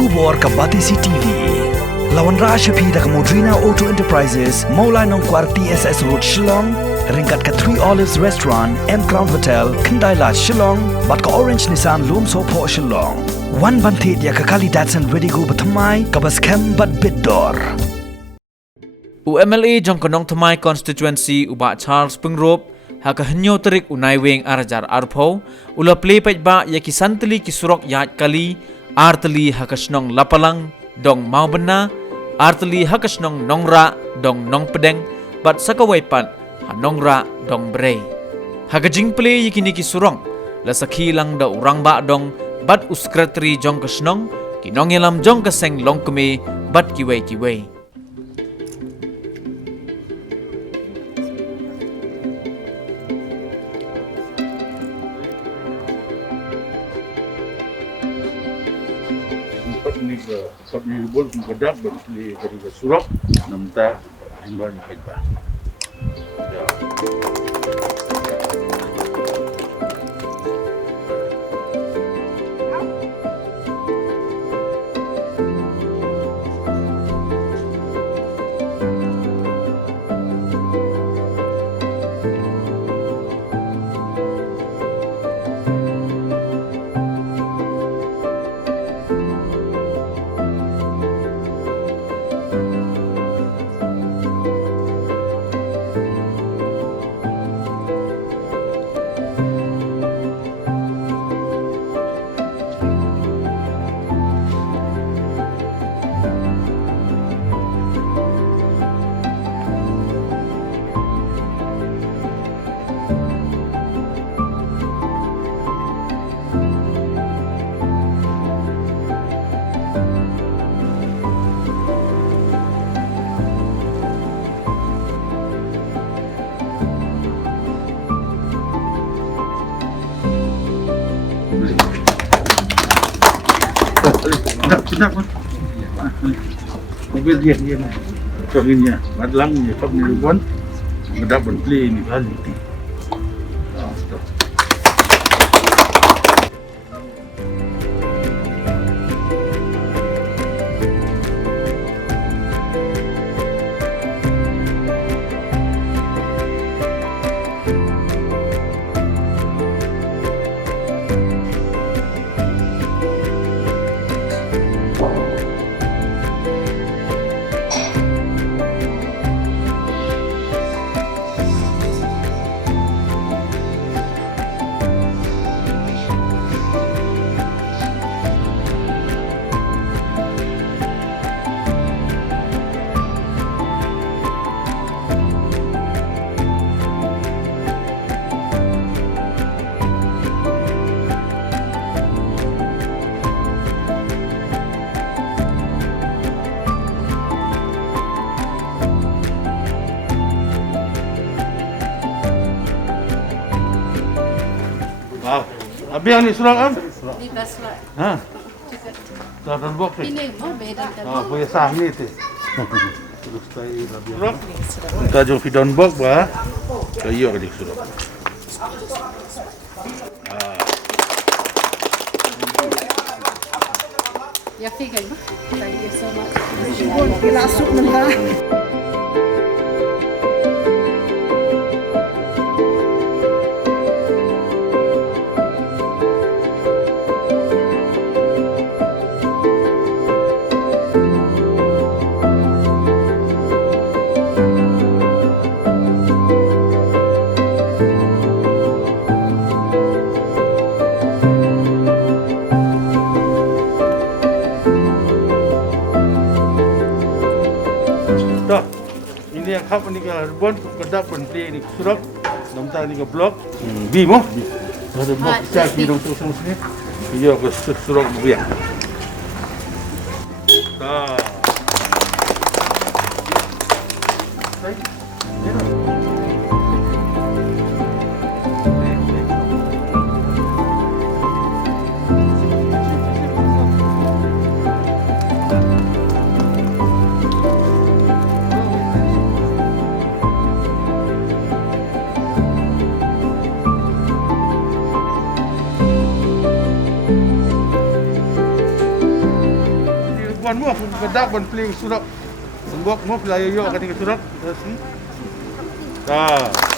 Kubor ka Batisi TV. Lawan Rashapi da Modrina Auto Enterprises, Maulai Nongkwar TSS Road Shillong, ringkat ka 3 Olives Restaurant, M Crown Hotel, Kendaila Shillong, bat ka Orange Nissan Lumso Po Shillong. Wan bantit ya ka Kali Datsun Redigo Bathamai, ka Baskem Bat Biddor. UMLA jong Nongthymmai Constituency uba Charles Pengrop haka henyo terik unai weng arajar arpo ula play pet ba ya ki santli ki surok yat kali artli haka snong Lapalang dong mau bena artli haka snong Nongrah dong nong pedeng bat sakawai pat ha Nongrah dong brei haka jing play yakini ki surong la sakhi lang da urang ba dong bat uskratri jong ka snong ki nong yelam jong ka seng long keme bat kiwei ni ke ni bol kedak dari Surok namta himban kita. Ya. Tidak. Mobil dia. Kalinya, Lapalang ni kau ni pun mendapat Plie ni kali. Abi yang ni Surok am? Di Basra. Ha. Tadan bok ni. Ini mau beda kan? Ah, punya sah ni tu. Terus tay Abi. Surok. Kita jom fi don bok ba. Kayo ni Surok. Ya fica, thank you so much. Pilasok man ha. Ini yang kap ni ke Rebon, kedap pun Plie ni Surok, nampak ni ke blok. Bimo. Ada blok cak ni untuk semua sini. Iya ke Surok biar. Dah. bukan mu kedak ban pli surak. Mbok mu pelayo yo kan surak. Ah.